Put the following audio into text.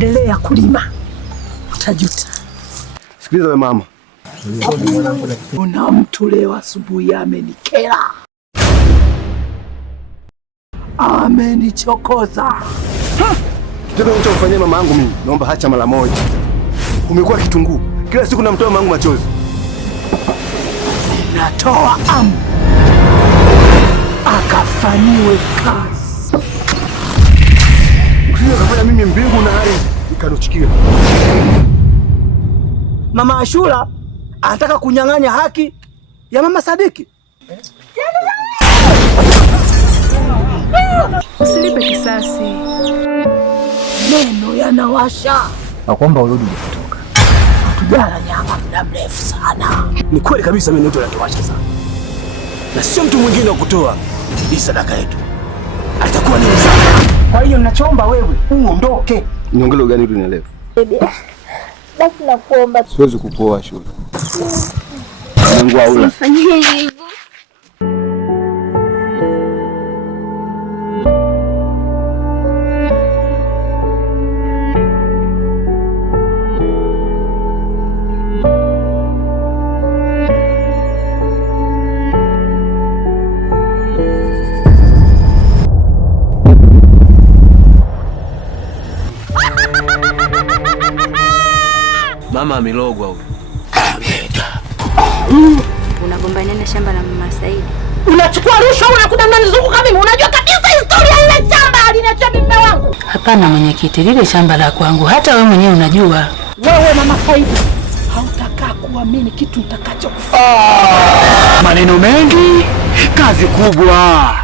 endelea kulima, utajuta. Sikiliza we mama, kuna mtu leo asubuhi amenikera, amenichokoza. Kitendo unachofanyia mama yangu mimi, naomba hacha mara moja. Umekuwa kitunguu, kila siku namtoa mama yangu machozi. Natoa amri akafanyiwe kazi. Ukija kufanya mimi mbingu na ardhi nikanuchikia. Mama Ashura anataka kunyang'anya haki ya Mama Sadiki. Usilipe kisasi. Neno yanawasha. Nakuomba urudi kutoka. Hatujala nyama muda mrefu sana. Ni kweli kabisa, mimi ndio natuwasha sana. Na sio mtu mwingine wa kutoa hii sadaka yetu. Atakuwa ni msamaha. Kwa hiyo ninachoomba wewe uondoke. Niongele gani ili unielewe? Basi nakuomba tu. Siwezi kupoa Ashura. Mungu aula. Usifanyie hivyo. Mama amelogwa huyu. Unagombania na shamba la Mama Saidi. Unachukua rushwa unakuja mnanizunguka mimi. Unajua kabisa historia ile shamba aliniachia mume wangu. Hapana mwenyekiti, lile shamba la kwangu, hata wewe mwenyewe unajua. Wewe Mama Saidi hautakaa kuamini kitu nitakachokufanya. Maneno mengi, kazi kubwa.